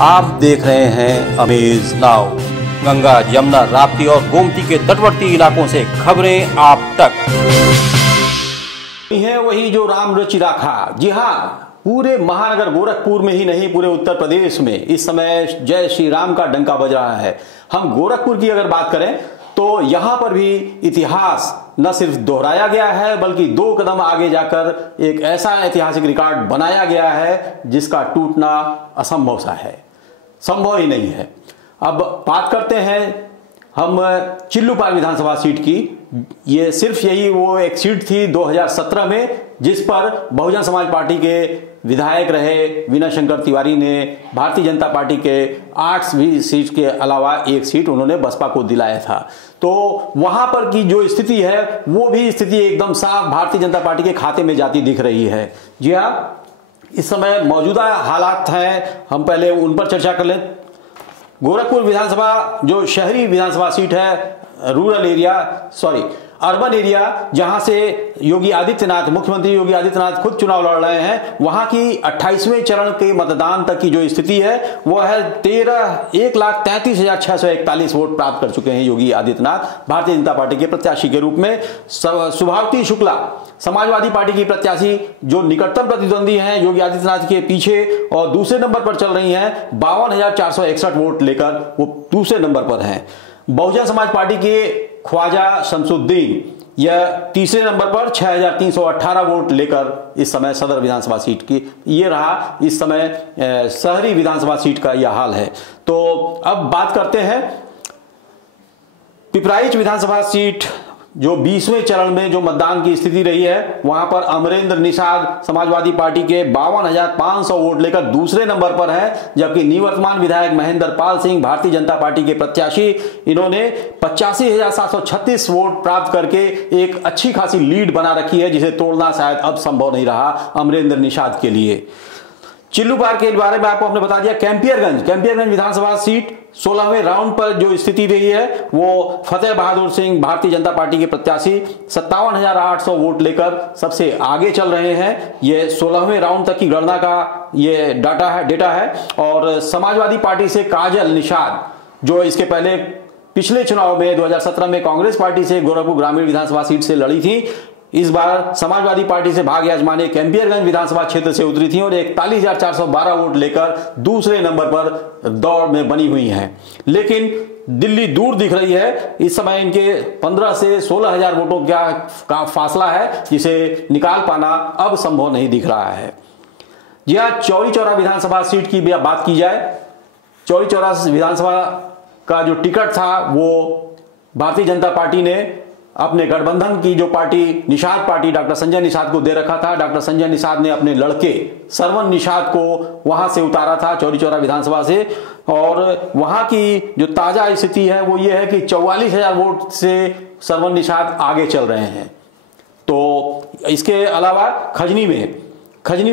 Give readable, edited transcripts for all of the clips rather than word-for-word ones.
आप देख रहे हैं अमेज नाउ। गंगा, यमुना, राप्ती और गोमती के तटवर्ती इलाकों से खबरें आप तक है। वही जो राम रुचि राखा। जी हाँ, पूरे महानगर गोरखपुर में ही नहीं, पूरे उत्तर प्रदेश में इस समय जय श्री राम का डंका बज रहा है। हम गोरखपुर की अगर बात करें तो यहां पर भी इतिहास न सिर्फ दोहराया गया है बल्कि 2 कदम आगे जाकर एक ऐसा ऐतिहासिक रिकॉर्ड बनाया गया है जिसका टूटना असंभव सा है, संभव ही नहीं है। अब बात करते हैं हम चिल्लूपाल विधानसभा सीट की। ये सिर्फ यही वो एक सीट थी 2017 में जिस पर बहुजन समाज पार्टी के विधायक रहे विनय शंकर तिवारी ने भारतीय जनता पार्टी के 8 भी सीट के अलावा एक सीट उन्होंने बसपा को दिलाया था। तो वहां पर की जो स्थिति है वो भी स्थिति एकदम साफ भारतीय जनता पार्टी के खाते में जाती दिख रही है। जी हाँ, इस समय मौजूदा हालात हैं, हम पहले उन पर चर्चा कर लें। गोरखपुर विधानसभा जो शहरी विधानसभा सीट है, अर्बन एरिया, जहां से योगी आदित्यनाथ, मुख्यमंत्री योगी आदित्यनाथ खुद चुनाव लड़ रहे हैं, वहां की 28वें चरण के मतदान तक की जो स्थिति है वो है 1,33,641 वोट प्राप्त कर चुके हैं योगी आदित्यनाथ भारतीय जनता पार्टी के प्रत्याशी के रूप में। सुभावती शुक्ला समाजवादी पार्टी की प्रत्याशी जो निकटतम प्रतिद्वंदी हैं योगी आदित्यनाथ के पीछे और दूसरे नंबर पर चल रही हैं, 52,461 वोट लेकर वो दूसरे नंबर पर हैं। बहुजन समाज पार्टी के ख्वाजा शमसुद्दीन यह तीसरे नंबर पर 6,318 वोट लेकर इस समय सदर विधानसभा सीट की, ये रहा इस समय शहरी विधानसभा सीट का यह हाल है। तो अब बात करते हैं पिपराइच विधानसभा सीट जो 20वें चरण में जो मतदान की स्थिति रही है, वहां पर अमरेंद्र निषाद समाजवादी पार्टी के 52,500 वोट लेकर दूसरे नंबर पर है, जबकि निवर्तमान विधायक महेंद्र पाल सिंह भारतीय जनता पार्टी के प्रत्याशी, इन्होंने 85,736 वोट प्राप्त करके एक अच्छी खासी लीड बना रखी है जिसे तोड़ना शायद अब संभव नहीं रहा अमरेंद्र निषाद के लिए। चिल्लूपाल के बारे में आपको हमने बता दिया। कैंपियरगंज विधानसभा सीट 16वें राउंड पर जो स्थिति रही है वो फतेह बहादुर सिंह भारतीय जनता पार्टी के प्रत्याशी 57,800 वोट लेकर सबसे आगे चल रहे हैं। ये 16वें राउंड तक की गणना का ये डेटा है। और समाजवादी पार्टी से काजल निषाद जो इसके पहले पिछले चुनाव में 2017 में कांग्रेस पार्टी से गोरखपुर ग्रामीण विधानसभा सीट से लड़ी थी, इस बार समाजवादी पार्टी से भाग्य आजमाने कैंपियरगंज विधानसभा क्षेत्र से उतरी थी और 41,412 वोट लेकर दूसरे नंबर पर दौड़ में बनी हुई हैं। लेकिन दिल्ली दूर दिख रही है। इस समय इनके 15 से 16,000 वोटों का फासला है जिसे निकाल पाना अब संभव नहीं दिख रहा है। जी हाँ, चौरी चौरा विधानसभा सीट की बात की जाए, चौरी चौरा विधानसभा का जो टिकट था वो भारतीय जनता पार्टी ने अपने गठबंधन की जो party Nishad party doctor Sanjay Nishad को दे रखा था। डॉक्टर संजय निषाद ने अपने लड़के सरवन निषाद को वहां से उतारा था चौरी चौरा विधानसभा से। और वहां की जो ताजा स्थिति है वो ये है कि 44,000 वोट से सरवन निषाद आगे चल रहे हैं। तो इसके अलावा खजनी में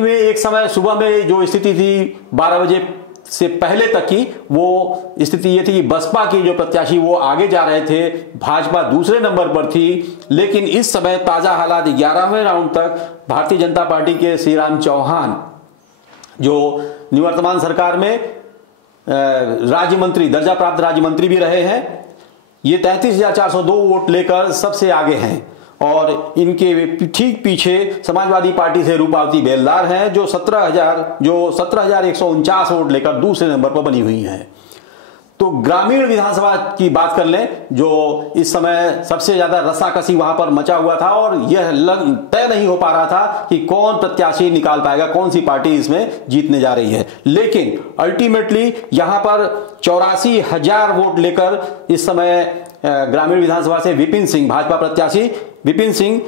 एक समय सुबह में जो स्थिति थी 12 बजे से पहले तक की, वो स्थिति ये थी कि बसपा की जो प्रत्याशी वो आगे जा रहे थे, भाजपा दूसरे नंबर पर थी। लेकिन इस समय ताजा हालात 11वें राउंड तक भारतीय जनता पार्टी के श्री राम चौहान जो निवर्तमान सरकार में राज्य मंत्री, दर्जा प्राप्त राज्य मंत्री भी रहे हैं, ये 33,402 वोट लेकर सबसे आगे हैं। और इनके ठीक पीछे समाजवादी पार्टी से रूपावती बेलदार हैं जो 17,149 वोट लेकर दूसरे नंबर पर बनी हुई हैं। तो ग्रामीण विधानसभा की बात कर लें जो इस समय सबसे ज्यादा रस्साकसी वहां पर मचा हुआ था और यह तय नहीं हो पा रहा था कि कौन प्रत्याशी निकाल पाएगा, कौन सी पार्टी इसमें जीतने जा रही है। लेकिन अल्टीमेटली यहां पर 84,000 वोट लेकर इस समय ग्रामीण विधानसभा से विपिन सिंह, भाजपा प्रत्याशी विपिन सिंह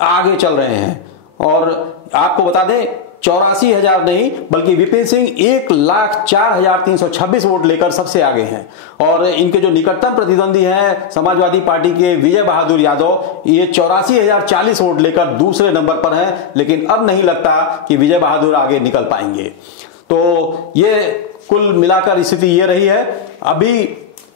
आगे चल रहे हैं। और आपको बता दें 84,000 नहीं बल्कि विपिन सिंह 1,04,326 वोट लेकर सबसे आगे हैं। और इनके जो निकटतम प्रतिद्वंदी हैं समाजवादी पार्टी के विजय बहादुर यादव, ये 84,040 वोट लेकर दूसरे नंबर पर हैं। लेकिन अब नहीं लगता कि विजय बहादुर आगे निकल पाएंगे। तो ये कुल मिलाकर स्थिति ये रही है। अभी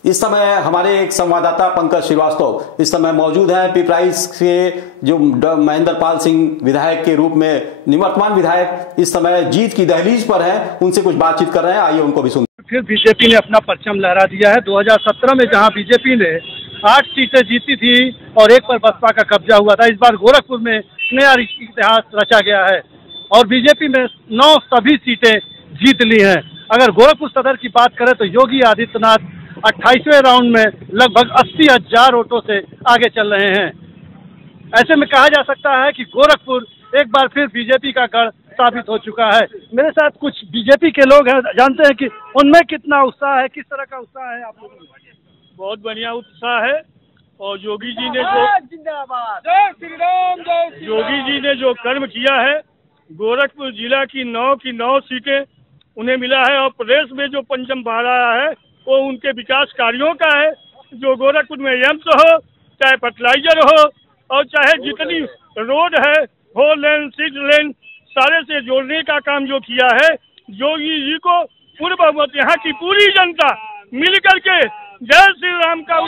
इस समय हमारे एक संवाददाता पंकज श्रीवास्तव इस समय मौजूद हैं पिपराइच के, जो महेंद्र पाल सिंह विधायक के रूप में निवर्तमान विधायक इस समय जीत की दहलीज पर हैं, उनसे कुछ बातचीत कर रहे हैं, आइए उनको भी सुनते हैं। फिर बीजेपी ने अपना परचम लहरा दिया है। 2017 में जहां बीजेपी ने 8 सीटें जीती थी और 1 पर बसपा का कब्जा हुआ था, इस बार गोरखपुर में नया इतिहास रचा गया है और बीजेपी में 9 सभी सीटें जीत ली हैं। अगर गोरखपुर सदर की बात करें तो योगी आदित्यनाथ 28वें राउंड में लगभग 80,000 वोटों से आगे चल रहे हैं। ऐसे में कहा जा सकता है कि गोरखपुर एक बार फिर बीजेपी का गढ़ साबित हो चुका है। मेरे साथ कुछ बीजेपी के लोग हैं, जानते हैं कि उनमें कितना उत्साह है, किस तरह का उत्साह है आप लोगों में? बहुत बढ़िया उत्साह है और योगी जी ने जो कर्म किया है, गोरखपुर जिला की 9 सीटें उन्हें मिला है और प्रदेश में जो पंचम पहरा है वो उनके विकास कार्यों का है। जो गोरखपुर में एम्स हो, चाहे फर्टिलाइजर हो और चाहे जितनी रोड है, 4 लेन 6 लेन सारे से जोड़ने का काम जो किया है, योगी जी को पूर्ववत यहाँ की पूरी जनता मिल करके जय श्री राम का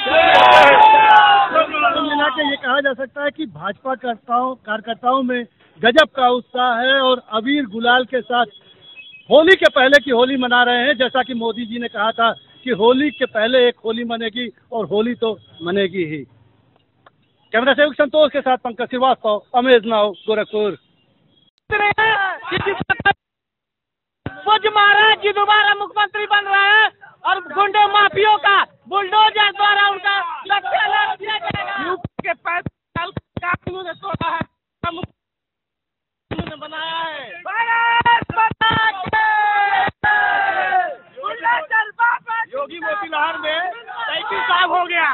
मिला के ये कहा जा सकता है कि भाजपा कार्यकर्ताओं में गजब का उत्साह है और अबीर गुलाल के साथ होली के पहले की होली मना रहे हैं। जैसा कि मोदी जी ने कहा था कि होली के पहले एक होली मनेगी और होली तो मनेगी ही। कैमरा सेवक संतोष के साथ पंकज श्रीवास्तव, अमेज नाउ, गोरखपुर। वो महाराज जी दोबारा मुख्यमंत्री बन रहे हैं और गुंडे माफियों का बुलडोजर द्वारा उनका लक्ष्य लगा दिया जाएगा। यूपी के 5 साल का उन्होंने तोड़ा है, उन्होंने बनाया है। योगी मोतीलाल में साइकिल साहब हो गया।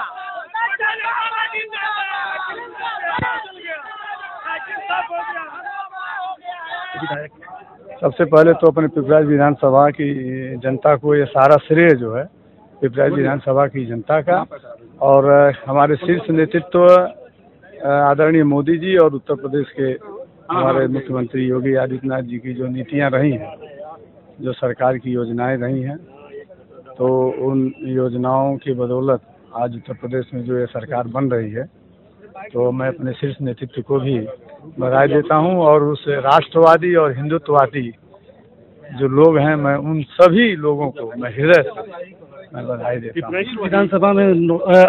सबसे पहले तो अपने पिपराइच विधानसभा की जनता को ये सारा श्रेय जो है पिपराइच विधानसभा की जनता का और हमारे शीर्ष नेतृत्व आदरणीय मोदी जी और उत्तर प्रदेश के हमारे मुख्यमंत्री योगी आदित्यनाथ जी की जो नीतियां रही हैं, जो सरकार की योजनाएं रही हैं, तो उन योजनाओं की बदौलत आज उत्तर प्रदेश में जो ये सरकार बन रही है, तो मैं अपने शीर्ष नेतृत्व को भी बधाई देता हूं और उस राष्ट्रवादी और हिंदुत्ववादी जो लोग हैं, मैं उन सभी लोगों को मैं हृदय से मैं बधाई देता हूं। विधानसभा में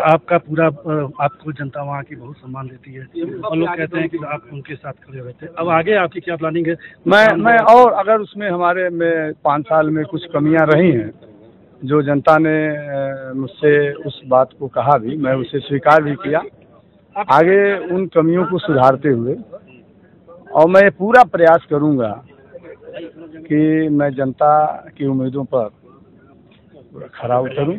आपका पूरा आपको जनता वहाँ की बहुत सम्मान देती है और लोग कहते हैं कि आप उनके साथ खड़े रहते हैं। अब आगे आपकी क्या प्लानिंग है? मैं और अगर उसमें हमारे में 5 साल में कुछ कमियां रही हैं, जो जनता ने मुझसे उस बात को कहा भी, मैं उसे स्वीकार भी किया, आगे उन कमियों को सुधारते हुए और मैं पूरा प्रयास करूंगा कि मैं जनता की उम्मीदों पर खरा उतरूं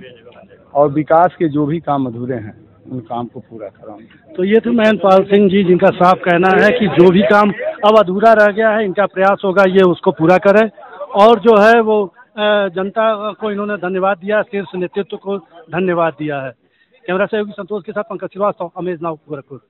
और विकास के जो भी काम अधूरे हैं उन काम को पूरा कराऊं। तो ये थे महेंद्र पाल सिंह जी, जिनका साफ कहना है कि जो भी काम अब अधूरा रह गया है, इनका प्रयास होगा ये उसको पूरा करें और जो है वो जनता को इन्होंने धन्यवाद दिया, शीर्ष नेतृत्व को धन्यवाद दिया है। कैमरा सहयोगी संतोष के साथ पंकज श्रीवास्तव, अमेज नाउ, गोरखपुर।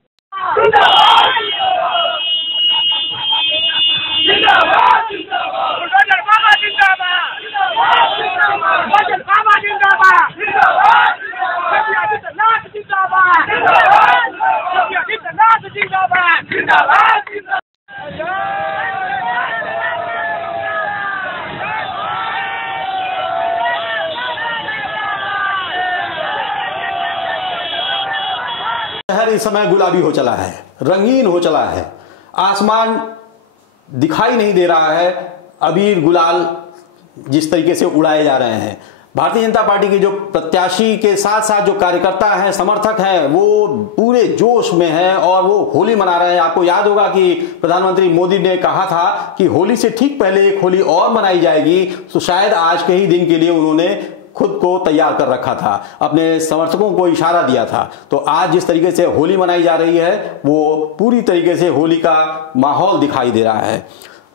शहर इस समय गुलाबी हो चला है, रंगीन हो चला है, आसमान दिखाई नहीं दे रहा है, अबीर गुलाल जिस तरीके से उड़ाए जा रहे हैं। भारतीय जनता पार्टी के जो प्रत्याशी के साथ साथ जो कार्यकर्ता हैं, समर्थक हैं, वो पूरे जोश में हैं और वो होली मना रहे हैं। आपको याद होगा कि प्रधानमंत्री मोदी ने कहा था कि होली से ठीक पहले एक होली और मनाई जाएगी, तो शायद आज के ही दिन के लिए उन्होंने खुद को तैयार कर रखा था, अपने समर्थकों को इशारा दिया था। तो आज जिस तरीके से होली मनाई जा रही है, वो पूरी तरीके से होली का माहौल दिखाई दे रहा है।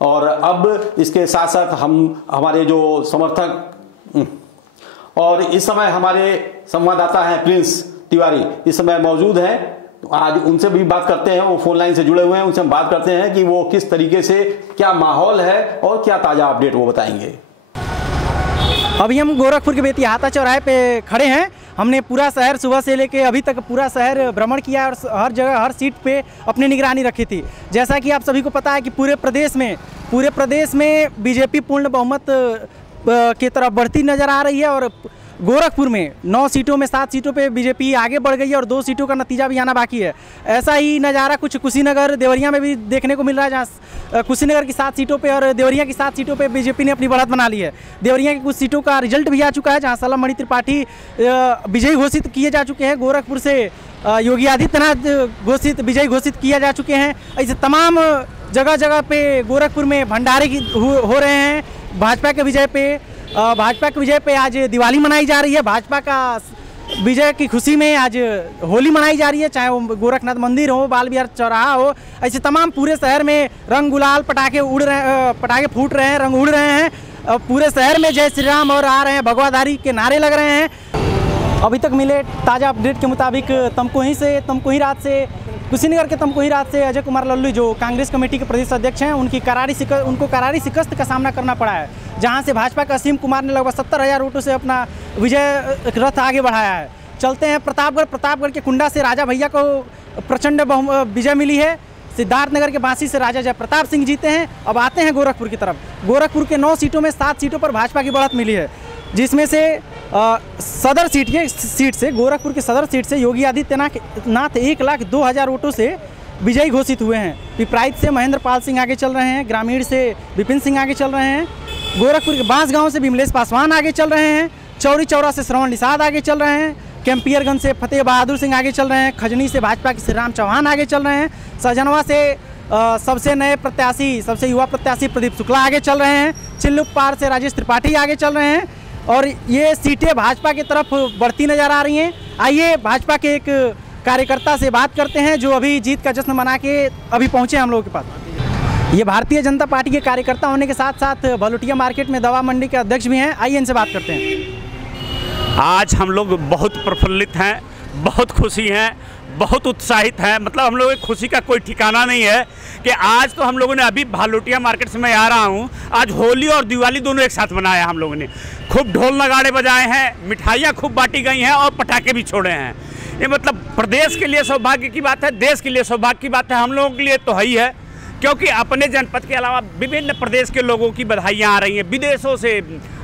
और अब इसके साथ साथ हमारे जो समर्थक और इस समय हमारे संवाददाता हैं प्रिंस तिवारी इस समय मौजूद हैं, तो आज उनसे भी बात करते हैं, वो फोन लाइन से जुड़े हुए हैं, उनसे हम बात करते हैं कि वो किस तरीके से क्या माहौल है और क्या ताजा अपडेट वो बताएंगे। अभी हम गोरखपुर के बेतिहाता चौराहे पे खड़े हैं हमने पूरा शहर सुबह से लेके अभी तक पूरा शहर भ्रमण किया है और हर जगह हर सीट पे अपनी निगरानी रखी थी। जैसा कि आप सभी को पता है कि पूरे प्रदेश में बीजेपी पूर्ण बहुमत की तरफ बढ़ती नज़र आ रही है और गोरखपुर में 9 सीटों में 7 सीटों पे बीजेपी आगे बढ़ गई है और 2 सीटों का नतीजा भी आना बाकी है। ऐसा ही नज़ारा कुछ कुशीनगर देवरिया में भी देखने को मिल रहा है, जहाँ कुशीनगर की 7 सीटों पे और देवरिया की 7 सीटों पे बीजेपी ने अपनी बढ़त बना ली है। देवरिया की कुछ सीटों का रिजल्ट भी आ चुका है, जहाँ सलम मणि त्रिपाठी विजयी घोषित किए जा चुके हैं। गोरखपुर से योगी आदित्यनाथ विजयी घोषित किए जा चुके हैं। ऐसे तमाम जगह जगह पे गोरखपुर में भंडारे हो रहे हैं। भाजपा के विजय पे आज दिवाली मनाई जा रही है। भाजपा का विजय की खुशी में आज होली मनाई जा रही है, चाहे वो गोरखनाथ मंदिर हो, बाल विहार चौराहा हो। ऐसे तमाम पूरे शहर में रंग गुलाल पटाखे फूट रहे हैं, रंग उड़ रहे हैं। पूरे शहर में जय श्री राम और आ रहे हैं भगवाधारी के नारे लग रहे हैं। अभी तक मिले ताज़ा अपडेट के मुताबिक तमकुही रात से कुशीनगर के तमकुही रात से अजय कुमार लल्लू जो कांग्रेस कमेटी के प्रदेश अध्यक्ष हैं, उनको करारी शिकस्त का सामना करना पड़ा है, जहां से भाजपा के असीम कुमार ने लगभग 70,000 वोटों से अपना विजय रथ आगे बढ़ाया है। चलते हैं प्रतापगढ़ के कुंडा से राजा भैया को प्रचंड विजय मिली है। सिद्धार्थनगर के बांसी से राजा जयप्रताप सिंह जीते हैं। अब आते हैं गोरखपुर की तरफ। गोरखपुर के 9 सीटों में 7 सीटों पर भाजपा की बढ़त मिली है, जिसमें से सदर सीट से गोरखपुर की सदर सीट से योगी आदित्यनाथ 1,02,000 वोटों से विजयी घोषित हुए हैं। पिपराइच से महेंद्र पाल सिंह आगे चल रहे हैं, ग्रामीण से विपिन सिंह आगे चल रहे हैं, गोरखपुर के बांसगांव से विमलेश पासवान आगे चल रहे हैं, चौरी चौरा से श्रवण निषाद आगे चल रहे हैं, कैंपियरगंज से फतेह बहादुर सिंह आगे चल रहे हैं, खजनी से भाजपा के श्री राम चौहान आगे चल रहे हैं, सहजनवा से सबसे नए प्रत्याशी, सबसे युवा प्रत्याशी प्रदीप शुक्ला आगे चल रहे हैं, चिल्लुपार से राजेश त्रिपाठी आगे चल रहे हैं और ये सीटें भाजपा की तरफ बढ़ती नजर आ रही हैं। आइए भाजपा के एक कार्यकर्ता से बात करते हैं जो अभी जीत का जश्न मना के अभी पहुंचे हम लोगों के पास। ये भारतीय जनता पार्टी के कार्यकर्ता होने के साथ साथ भलुटिया मार्केट में दवा मंडी के अध्यक्ष भी हैं। आइए इनसे बात करते हैं। आज हम लोग बहुत प्रफुल्लित हैं, बहुत खुशी हैं, बहुत उत्साहित हैं। मतलब हम लोगों की खुशी का कोई ठिकाना नहीं है कि आज तो हम लोगों ने अभी भालुटिया मार्केट से मैं आ रहा हूँ, आज होली और दिवाली दोनों एक साथ मनाया हम लोगों ने। खूब ढोल नगाड़े बजाए हैं, मिठाइयाँ खूब बांटी गई हैं और पटाखे भी छोड़े हैं। ये मतलब प्रदेश के लिए सौभाग्य की बात है, देश के लिए सौभाग्य की बात है, हम लोगों के लिए तो है ही है, क्योंकि अपने जनपद के अलावा विभिन्न प्रदेश के लोगों की बधाइयाँ आ रही हैं, विदेशों से,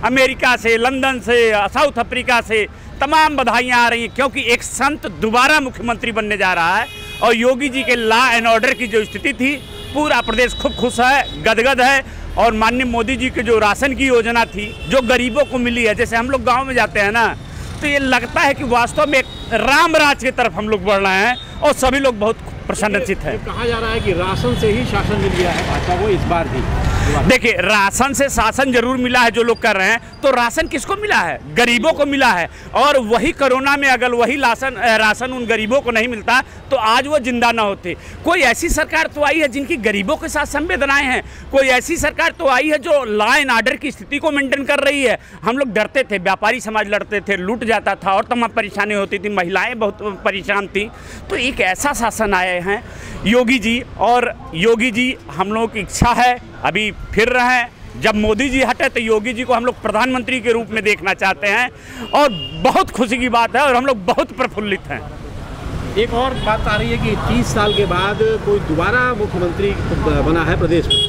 अमेरिका से, लंदन से, साउथ अफ्रीका से तमाम बधाइयाँ आ रही हैं, क्योंकि एक संत दोबारा मुख्यमंत्री बनने जा रहा है। और योगी जी के लॉ एंड ऑर्डर की जो स्थिति थी, पूरा प्रदेश खूब खुश है, गदगद है। और माननीय मोदी जी की जो राशन की योजना थी, जो गरीबों को मिली है, जैसे हम लोग गाँव में जाते हैं ना, तो ये लगता है कि वास्तव में एक राम राज की तरफ हम लोग बढ़ रहे हैं और सभी लोग बहुत प्रसन्नचित है। कहा जा रहा है कि राशन से ही शासन मिल गया है भाजपा को इस बार भी। देखिए, राशन से शासन जरूर मिला है जो लोग कर रहे हैं, तो राशन किसको मिला है? गरीबों को मिला है। और वही कोरोना में अगर वही राशन उन गरीबों को नहीं मिलता तो आज वो जिंदा ना होते। कोई ऐसी सरकार तो आई है जिनकी गरीबों के साथ संवेदनाएं हैं, कोई ऐसी सरकार तो आई है जो लॉ एंड ऑर्डर की स्थिति को मेंटेन कर रही है। हम लोग डरते थे, व्यापारी समाज लड़ते थे, लूट जाता था और तमाम परेशानी होती थी, महिलाएं बहुत परेशान थी। तो एक ऐसा शासन आए हैं योगी जी, और योगी जी हम लोगों की इच्छा है अभी फिर रहे हैं। जब मोदी जी हटे तो योगी जी को हम लोग प्रधानमंत्री के रूप में देखना चाहते हैं और बहुत खुशी की बात है और हम लोग बहुत प्रफुल्लित हैं। एक और बात आ रही है कि 30 साल के बाद कोई दोबारा मुख्यमंत्री बना है प्रदेश में।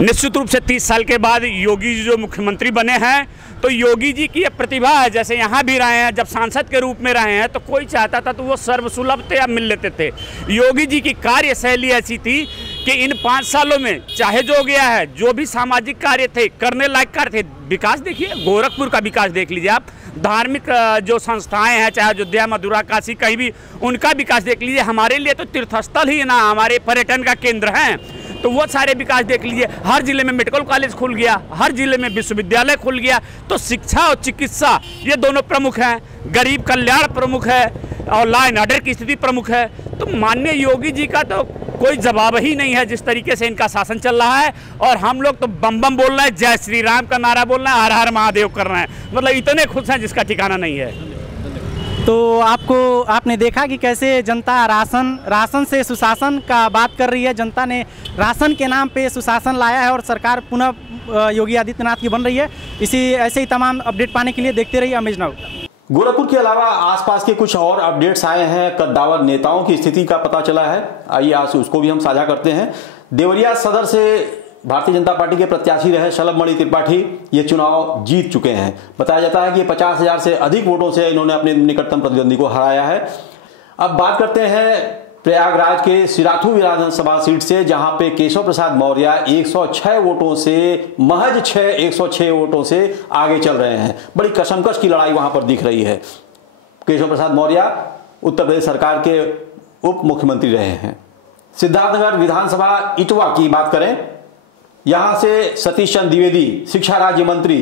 निश्चित रूप से 30 साल के बाद योगी जी जो मुख्यमंत्री बने हैं, तो योगी जी की ये प्रतिभा है, जैसे यहाँ भी रहे हैं, जब सांसद के रूप में रहे हैं तो कोई चाहता था तो वो सर्वसुलभ थे या मिल लेते थे। योगी जी की कार्यशैली ऐसी थी कि इन 5 सालों में चाहे जो गया है, जो भी सामाजिक कार्य थे, करने लायक कार्य थे, विकास देखिए, गोरखपुर का विकास देख लीजिए आप, धार्मिक जो संस्थाएं हैं, चाहे अयोध्या, मथुरा, काशी, कहीं भी उनका विकास देख लीजिए। हमारे लिए तो तीर्थस्थल ही ना, हमारे पर्यटन का केंद्र हैं, तो वो सारे विकास देख लीजिए। हर जिले में मेडिकल कॉलेज खुल गया, हर जिले में विश्वविद्यालय खुल गया। तो शिक्षा और चिकित्सा ये दोनों प्रमुख हैं, गरीब कल्याण प्रमुख है और लॉ एंड ऑर्डर की स्थिति प्रमुख है। तो माननीय योगी जी का तो कोई जवाब ही नहीं है जिस तरीके से इनका शासन चल रहा है। और हम लोग तो बम बम बोल रहे हैं, जय श्री राम का नारा बोल रहे हैं, हर हर महादेव कर रहे हैं, मतलब इतने खुश हैं जिसका ठिकाना नहीं है। तो आपने देखा कि कैसे जनता राशन से सुशासन का बात कर रही है। जनता ने राशन के नाम पे सुशासन लाया है और सरकार पुनः योगी आदित्यनाथ की बन रही है। ऐसे ही तमाम अपडेट पाने के लिए देखते रहिए अमेज नाउ। गोरखपुर के अलावा आसपास के कुछ और अपडेट्स आए हैं। कद्दावर नेताओं की स्थिति का पता चला है, आइए आज उसको भी हम साझा करते हैं। देवरिया सदर से भारतीय जनता पार्टी के प्रत्याशी रहे शलभमणि त्रिपाठी ये चुनाव जीत चुके हैं। बताया जाता है कि 50,000 से अधिक वोटों से इन्होंने अपने निकटतम प्रतिद्वंदी को हराया है। अब बात करते हैं प्रयागराज के सिराथू विधानसभा सीट से, जहां पे केशव प्रसाद मौर्य 106 वोटों से, महज 106 वोटों से आगे चल रहे हैं। बड़ी कशमकश की लड़ाई वहां पर दिख रही है। केशव प्रसाद मौर्य उत्तर प्रदेश सरकार के उप मुख्यमंत्री रहे हैं। सिद्धार्थनगर विधानसभा इटवा की बात करें, यहां से सतीश चंद्र द्विवेदी शिक्षा राज्य मंत्री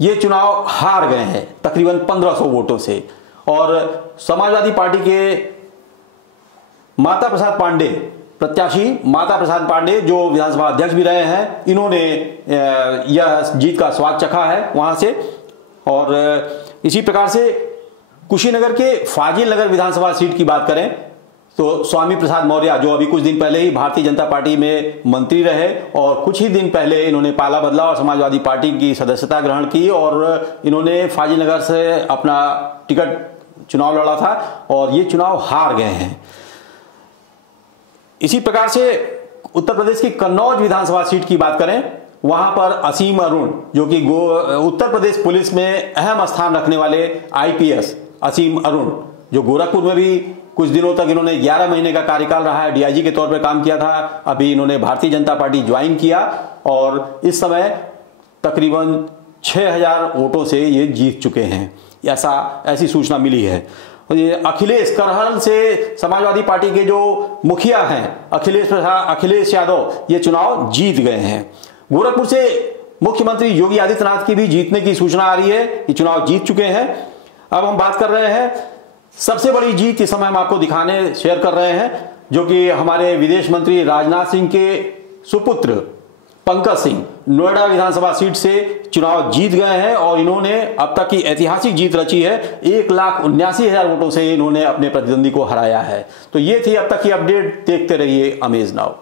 ये चुनाव हार गए हैं तकरीबन 1500 वोटों से। और समाजवादी पार्टी के माता प्रसाद पांडे प्रत्याशी माता प्रसाद पांडे जो विधानसभा अध्यक्ष भी रहे हैं, इन्होंने यह जीत का स्वाद चखा है वहां से। और इसी प्रकार से कुशीनगर के फाजिल नगर विधानसभा सीट की बात करें तो स्वामी प्रसाद मौर्य जो अभी कुछ दिन पहले ही भारतीय जनता पार्टी में मंत्री रहे और कुछ ही दिन पहले इन्होंने पाला बदला और समाजवादी पार्टी की सदस्यता ग्रहण की, और इन्होंने फाजिल नगर से अपना टिकट चुनाव लड़ा था और ये चुनाव हार गए हैं। इसी प्रकार से उत्तर प्रदेश की कन्नौज विधानसभा सीट की बात करें, वहां पर असीम अरुण जो कि उत्तर प्रदेश पुलिस में अहम स्थान रखने वाले IPS असीम अरुण, जो गोरखपुर में भी कुछ दिनों तक इन्होंने 11 महीने का कार्यकाल रहा है, DIG के तौर पर काम किया था। अभी इन्होंने भारतीय जनता पार्टी ज्वाइन किया और इस समय तकरीबन 6000 वोटों से ये जीत चुके हैं, ऐसी सूचना मिली है। अखिलेश करहल से समाजवादी पार्टी के जो मुखिया हैं अखिलेश यादव ये चुनाव जीत गए हैं। गोरखपुर से मुख्यमंत्री योगी आदित्यनाथ की भी जीतने की सूचना आ रही है, ये चुनाव जीत चुके हैं। अब हम बात कर रहे हैं सबसे बड़ी जीत इस समय हम आपको शेयर कर रहे हैं, जो कि हमारे विदेश मंत्री राजनाथ सिंह के सुपुत्र पंकज सिंह नोएडा विधानसभा सीट से चुनाव जीत गए हैं और इन्होंने अब तक की ऐतिहासिक जीत रची है। 1,79,000 वोटों से इन्होंने अपने प्रतिद्वंदी को हराया है। तो ये थी अब तक की अपडेट। देखते रहिए अमेज नाउ।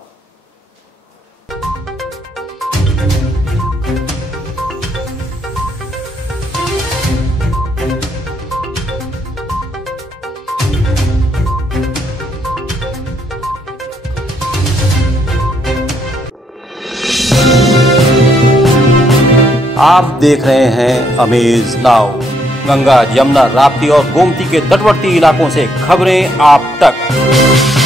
आप देख रहे हैं अमेज नाउ। गंगा, यमुना, राप्ती और गोमती के तटवर्ती इलाकों से खबरें आप तक।